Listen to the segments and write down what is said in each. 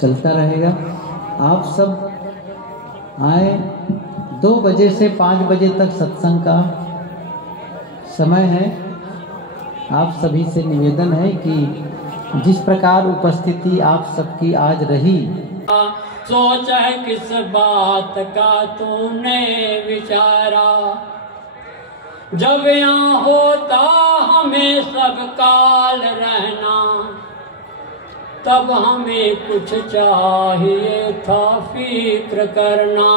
चलता रहेगा। आप सब आए, 2 बजे से 5 बजे तक सत्संग का समय है। आप सभी से निवेदन है कि जिस प्रकार उपस्थिति आप सबकी आज रही, सोच है किस बात का तूने विचारा, जब यहाँ होता हमें सब काल रहना, तब हमें कुछ चाहिए था फिक्र करना।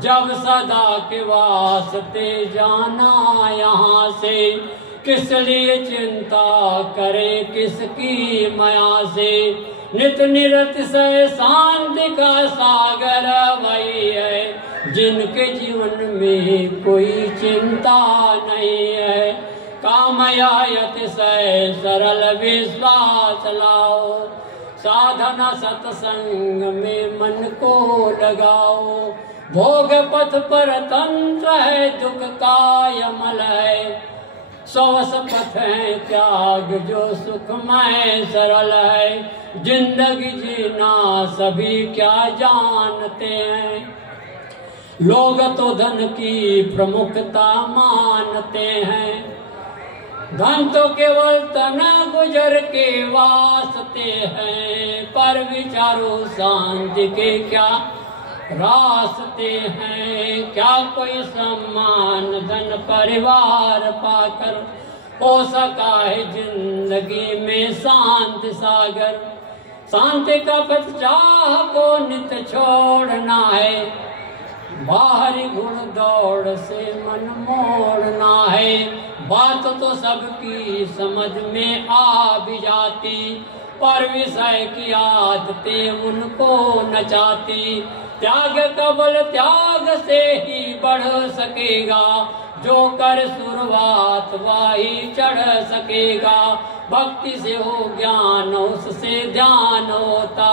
जब सदा के वास्ते जाना यहाँ से, किस लिए चिंता करे किसकी माया से। नित निरत से शांति का सागर वही है, जिनके जीवन में कोई चिंता नहीं है। कामयायत से सरल विश्वास लाओ, साधना सत्संग में मन को लगाओ। भोग पथ पर तंत्र है, दुख का यमल है, सवस पथ है त्याग जो सुखमय सरल है। जिंदगी जीना सभी क्या जानते हैं, लोग तो धन की प्रमुखता मानते हैं। धन तो केवल तना गुजर के वास्ते हैं, पर विचारो शांति के क्या रास्ते हैं। क्या कोई सम्मान धन परिवार पाकर हो सका है जिंदगी में शांति सागर। शांति का पथ चाह को नित छोड़ना है, बाहरी गुण दौड़ से मन मोड़ना है। बात तो सबकी समझ में आ भी जाती, पर विषय की आदतें उनको नचाती। त्याग कबल त्याग से ही बढ़ सकेगा, जो कर शुरुआत वही चढ़ सकेगा। भक्ति से हो ज्ञान उससे ध्यान होता,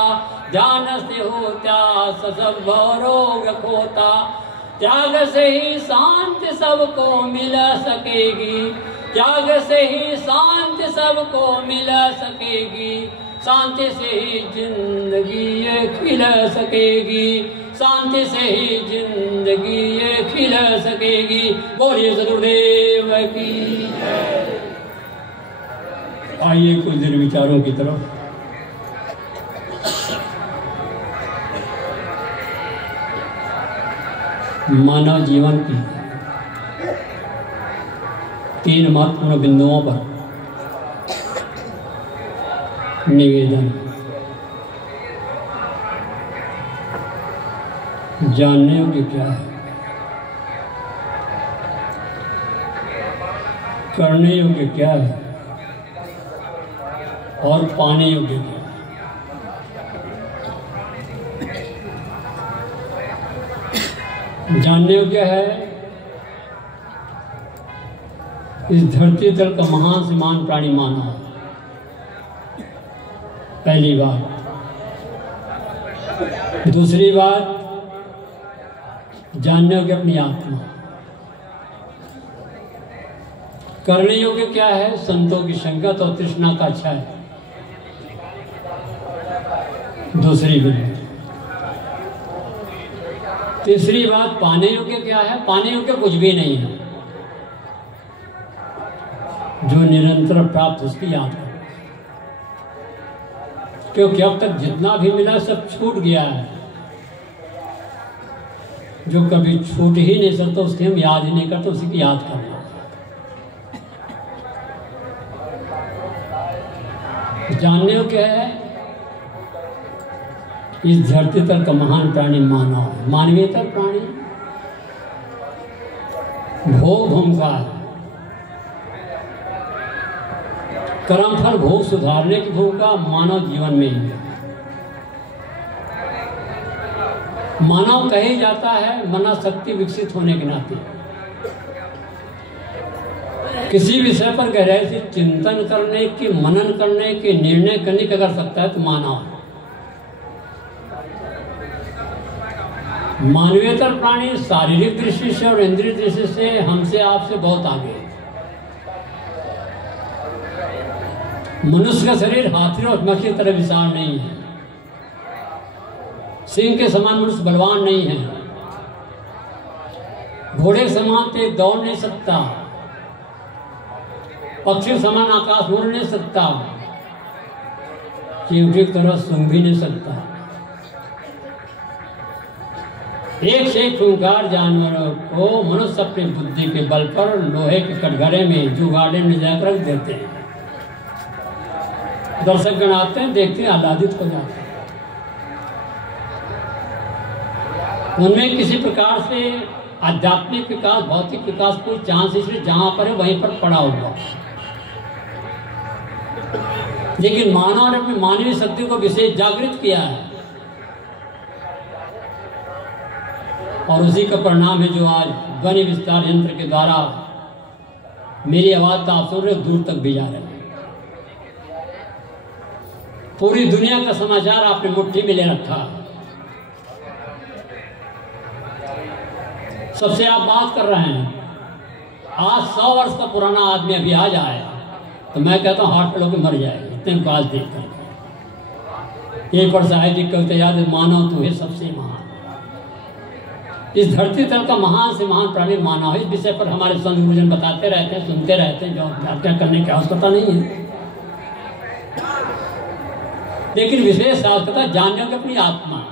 ध्यान से हो त्याग सब रोग खोता। त्याग से ही शांति सबको मिल सकेगी, त्याग से ही शांति सबको मिल सकेगी। शांति से ही जिंदगी ये खिल सकेगी, शांति से ही जिंदगी ये खिल सकेगी। बोलिए सदगुरुदेव की। आइए कुछ दिन विचारों की तरफ। मानव जीवन की 3 महत्वपूर्ण बिंदुओं पर निवेदन। जानने योग्य क्या है, करने योग्य क्या है और पाने योग्य क्या है। जानने योग्य है, इस धरती तल का महान से महान प्राणी मानव। पहली बात। दूसरी बात, जानने योग्य अपनी आत्मा। करने योग्य क्या है, संतों की संगत और तृष्णा का अच्छा है। दूसरी बात। तीसरी बात, पाने योग्य क्या है, पाने योग्य कुछ भी नहीं है, जो निरंतर प्राप्त उसकी याद करो। क्योंकि अब तक जितना भी मिला सब छूट गया है, जो कभी छूट ही नहीं सकता उसकी हम याद ही नहीं करते, उसी की याद करना। जानने को क्या है, इस धरती पर का महान प्राणी मानव है। मानवीयतर प्राणी भोग भूमिका है, कर्मफल भोग सुधारने की भूमिका मानव जीवन में ही है। मानव कहे जाता है मना शक्ति विकसित होने के नाते किसी विषय पर गहराई से चिंतन करने की, मनन करने की, निर्णय करने की अगर सकता है तो मानव। मानवीयतर प्राणी शारीरिक दृष्टि से और इंद्रिय दृष्टि से हमसे आपसे बहुत आगे है। मनुष्य का शरीर हाथी और मक्खी की तरह विशाल नहीं है। सिंह के समान मनुष्य बलवान नहीं है। घोड़े के समान तेज दौड़ नहीं सकता। पक्षी के समान आकाश उड़ नहीं सकता। चींटी की तरह सूंघ भी नहीं सकता। एक से एक खूंखार जानवरों को मनुष्य अपनी बुद्धि के बल पर लोहे के कटघरे में जुगाड़े में जाकर रख देते हैं। दर्शक गण आते हैं, देखते हैं, आह्लादित हो जाते हैं। उनमें किसी प्रकार से आध्यात्मिक विकास, भौतिक विकास कोई चांस इसलिए जहां पर है वहीं पर पड़ा हुआ। लेकिन मानव ने अपनी मानवीय शक्ति को विशेष जागृत किया है और उसी का परिणाम है जो आज ध्वनि विस्तार यंत्र के द्वारा मेरी आवाज तो आप सुन रहे दूर तक भी जा रहे हैं। पूरी दुनिया का समाचार आपने मुट्ठी में ले रखा। सबसे आप बात कर रहे हैं। आज 100 वर्ष का पुराना आदमी अभी आ जाए तो मैं कहता हूँ हार्ट फेल होकर मर जाएगा, इतने काल देख कर। एक पर साहिब जी कविता याद है, मानव तू है सबसे महान। इस धरती तल का महान से महान प्राणी मानव है। इस विषय पर हमारे संत गुरुजन बताते रहते हैं, सुनते रहते हैं, जो व्याख्या करने की आवश्यकता नहीं है। लेकिन विशेष आवश्यकता जानने की अपनी आत्मा।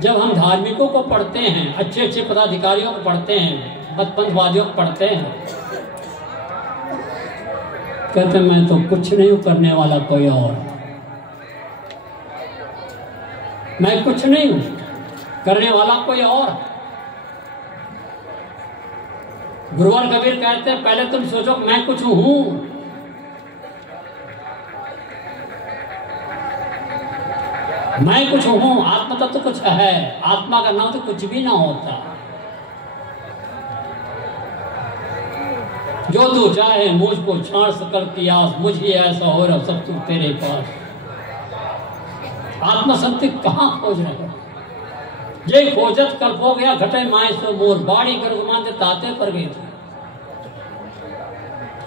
जब हम धार्मिकों को पढ़ते हैं, अच्छे अच्छे पदाधिकारियों को पढ़ते हैं, मतपंथवादियों को पढ़ते हैं, कहते मैं तो कुछ नहीं हूं, करने वाला कोई और। मैं कुछ नहीं हूं, करने वाला कोई और। गुरुवर कबीर कहते हैं पहले तुम सोचो मैं कुछ हूं। मैं कुछ हूं, आत्मा तत्व तो कुछ है। आत्मा का नाम तो कुछ भी ना होता। जो तू चाहे मुझको छाड़ सकल की आस, मुझ ही ऐसा हो रहा सब तू तेरे पास। आत्मा शक्ति कहाँ खोज रहे हो? जय खोजत कल्प हो गया घटे माए सो मोर, बाड़ी कर गुमान ताते पर गए थे।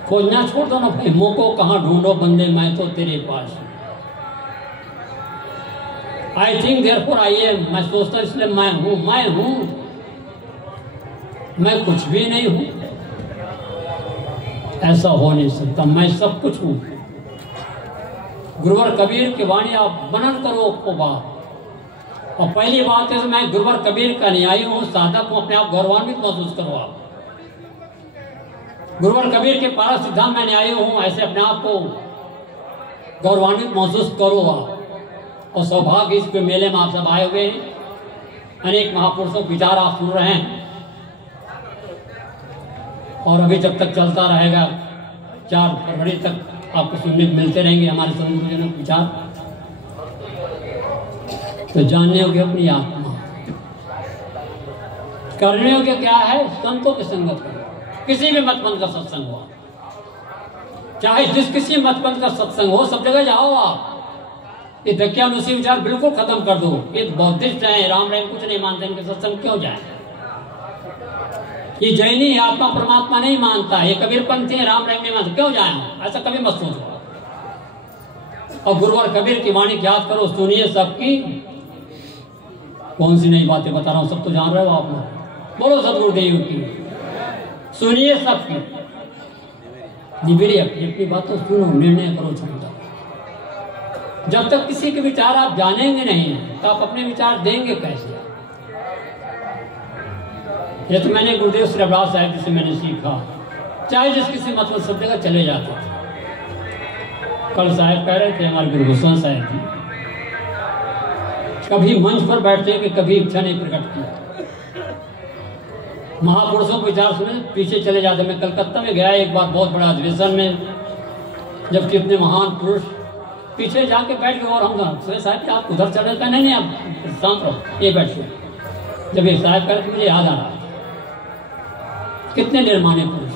खोजना छोड़ दो ना भाई, मोको कहाँ ढूंढो बंदे, मैं तो तेरे पास। I think therefore I am, मैं सोचता इसलिए मैं हूं। मैं कुछ भी नहीं हूं, ऐसा हो नहीं सकता। मैं सब कुछ हूं। गुरुवर कबीर की वाणी आप मनन करो को बात। और पहली बात है तो मैं गुरुवर कबीर का न्यायी हूं, साधक हूं, अपने आप गौरवान्वित महसूस करो आप। गुरुवर कबीर के पारक सिद्धांत में न्यायी हूं, ऐसे अपने आप को गौरवान्वित महसूस करो आप। और सौभाग्य इस मेले में आप सब आए हुए हैं। अनेक महापुरुषों के विचार आप सुन रहे हैं और अभी जब तक चलता रहेगा 4 फरवरी तक आपको सुनने को मिलते रहेंगे हमारे संत गुरुजनों के विचार। तो जानने योग्य अपनी आत्मा, करने योग्य क्या है? संतों की संगत करो। किसी भी मतपंथ का सत्संग हो, चाहे जिस किसी मतपंथ का सत्संग हो, सब जगह जाओ आप। ये धक्यानुसी विचार बिल्कुल खत्म कर दो। ये बौद्धिस्ट है, राम रहीम कुछ नहीं मानते, इनके सत्संग क्यों जाए? ये जैनी आत्मा परमात्मा नहीं मानता, ये कबीरपंथी है, राम रहीम नहीं मानते, क्यों जाए? ऐसा कभी मत सोचो। और गुरुवर कबीर की वाणी याद करो, सुनिए सबकी। कौन सी नई बातें बता रहा हूं, सब तो जान रहे हो आप लोग। बोलो सदगुरुदेव की, सुनिए सबकी। अपनी बात तो सुनो, निर्णय करो क्षमता। जब तक किसी के विचार आप जानेंगे नहीं तो आप अपने विचार देंगे कैसे? ये तो मैंने गुरुदेव श्री रविदास साहब जी से मैंने सीखा। चाहे जिस किसी मतलब सब जगह चले जाते थे। कल साहब कह रहे थे हमारे गुरु गोस्वामी साहब जी, कभी मंच पर बैठते कि कभी इच्छा नहीं प्रकट किया। महापुरुषों को विचार सुने पीछे चले जाते। मैं कलकत्ता में गया एक बार बहुत बड़ा अधिवेशन में, जब कितने महान पुरुष पीछे जाके बैठ गए और हम साहब आप उधर चले गए। नहीं आप शांत रहो, ये बैठो। जब ये साहब कर मुझे याद आ रहा कितने निर्माण्य पुरुष।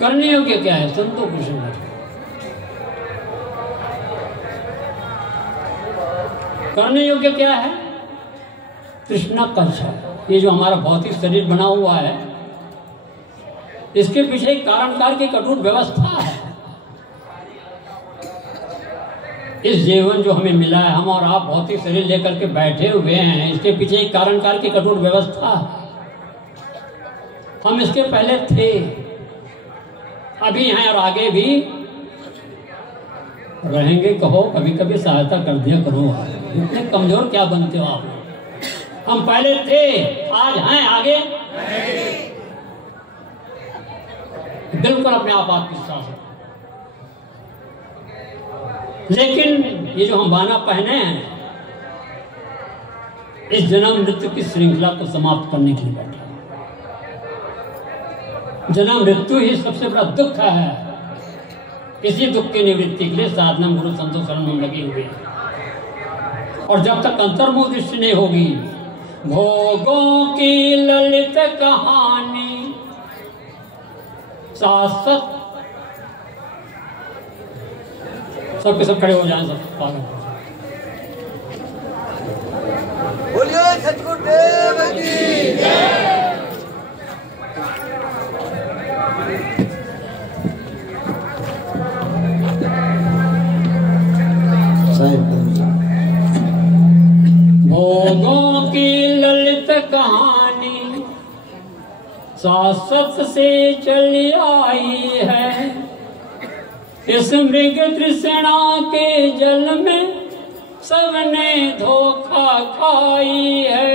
करने योग्य क्या है? संतों की संगत। करने योग्य क्या है? कृष्ण कच्छ। ये जो हमारा भौतिक शरीर बना हुआ है, इसके पीछे एक कारणकार की कटुट व्यवस्था है। इस जीवन जो हमें मिला है, हम और आप भौतिक शरीर लेकर के बैठे हुए हैं, इसके पीछे एक कारणकार की कटुट व्यवस्था है। हम इसके पहले थे, अभी हैं और आगे भी रहेंगे। कहो कभी कभी सहायता कर दिया करो, इतने कमजोर क्या बनते हो आप। हम पहले थे, आज हैं, आगे बिल्कुल अपने आप आत्मविश्वास है। लेकिन ये जो हम बाना पहने हैं, इस जन्म मृत्यु की श्रृंखला को समाप्त करने के लिए बैठे। जन्म मृत्यु ही सबसे बड़ा दुख है। इसी दुख की निवृत्ति के लिए साधना गुरु संतों शरण में लगे हुए हैं। और जब तक अंतर्मुख दृष्टि नहीं होगी, भोगों की ललित कहानी शाश्वत। सबके सब खड़े हो जाएं, सब पागल। बोलिए सतगुरुदेव की जय। भोगों की ललित कहानी शाश्वत से चली आई है। इस मृग तृष्णा के जल में सबने धोखा खाई है।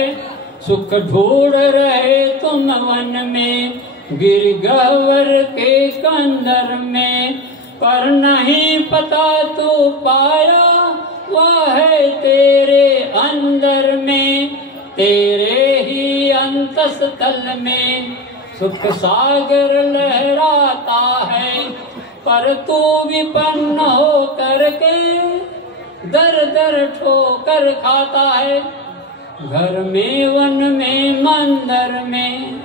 सुख ढूंढ रहे तुम वन में, गिरगवर के कंदर में, पर नहीं पता तू पाया वह है तेरे अंदर में। तेरे ही अंतस्तल में सुख सागर लहराता है, पर तू विपन्न हो करके दर दर ठोकर खाता है। घर में, वन में, मंदिर में,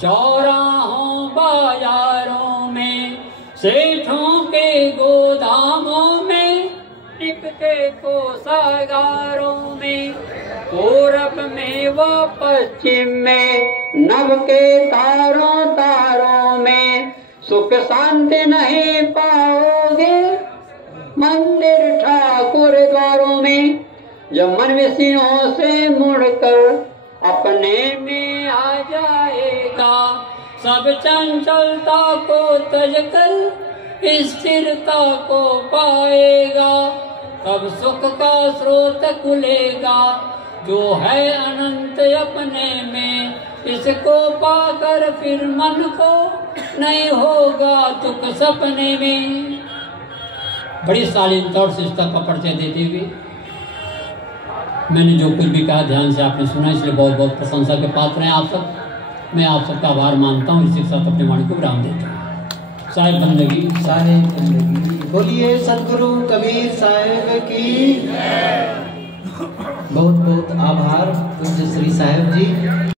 चौराहों बाजारों में, सेठों के गोदामों में, टिकटे कोषागारों में, पूरब में व पश्चिम में, नभ के तारों तारों में, सुख शांति नहीं पाओगे मंदिर ठाकुर द्वारों में। जब मन विषयों से मुड़कर अपने में आ जाएगा, सब चंचलता को तजकर स्थिरता को पाएगा। तब सुख का स्रोत खुलेगा जो है अनंत अपने में। इसको पाकर फिर मन को नहीं होगा दुख सपने में। बड़ी शालीनता और शिष्टता का परिचय देते हुए मैंने जो कुछ भी कहा ध्यान से आपने सुना, इसलिए बहुत बहुत प्रशंसा के पात्र हैं आप सब। मैं आप सबका आभार मानता हूँ। इसी के साथ अपने वाणी को विराम देता हूँ। साहिब बंदगी, सारे बंदगी। बोलिए सदगुरु कबीर साहिब की। बहुत बहुत आभार पूज्य श्री साहिब जी।